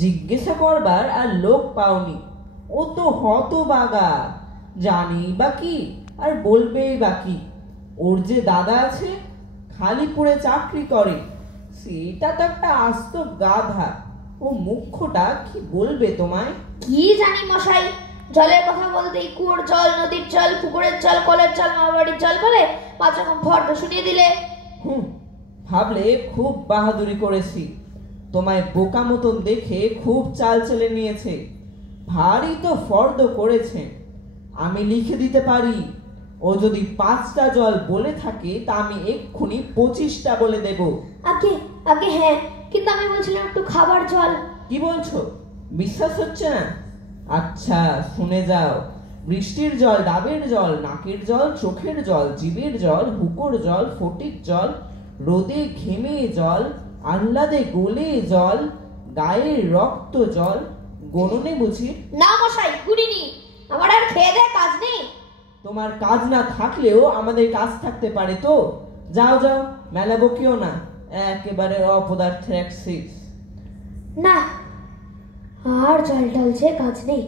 জিজ্ঞাসা করবার আর লোক পাওনি। ও তো হতবাগা, জানি বাকি আর বলবেই বাকি। ওর যে দাদা আছে, খালিপুরে চাকরি করে, সেটা তো একটা আস্ত গাধা। ও মুখ্যটা কি বলবে তোমায়? কি জানি মশাই, জলের কথা বলতেই কুয়োর জল, নদীর জল, পুকুরের জল, কলের জল, মামাবাড়ির জল বলে পাঁচ রকম ফর্দ শুনিয়ে দিলে। ভাবলে খুব বাহাদুরি করেছি। তোমায় বোকা মতন দেখে খুব চাল চলে নিয়েছে। ভারী তো ফর্দ করেছে। আমি লিখে দিতে পারি। ও যদি 5টা জল বলে থাকে তা আমি এক্ষুনি 25টা বলে দেব। আগে আগে হ্যাঁ, কিন্তু আমি বলছিলাম একটু খাবার জল। কি বলছো? বিশ্বাস হচ্ছে না? আচ্ছা শুনে যাও। বৃষ্টির জল, ডাবের জল, নাকের জল, চোখের জল, জিভের জল, হুকোর জল, ফটিক জল, রোদে ঘেমে জল, আহ্লাদে গলে জল, গায়ের রক্ত জল। গণনে বুঝি? না মশাই, গুনিনি। আমার আর খেয়ে দেয় কাজ নেই। তোমার কাজ না থাকলেও আমাদের কাজ থাকতে পারে তো। যাও যাও, মেলা বকিও না, একেবারে অপদার্থের এক। না, আর জল টলছে কাজ নেই।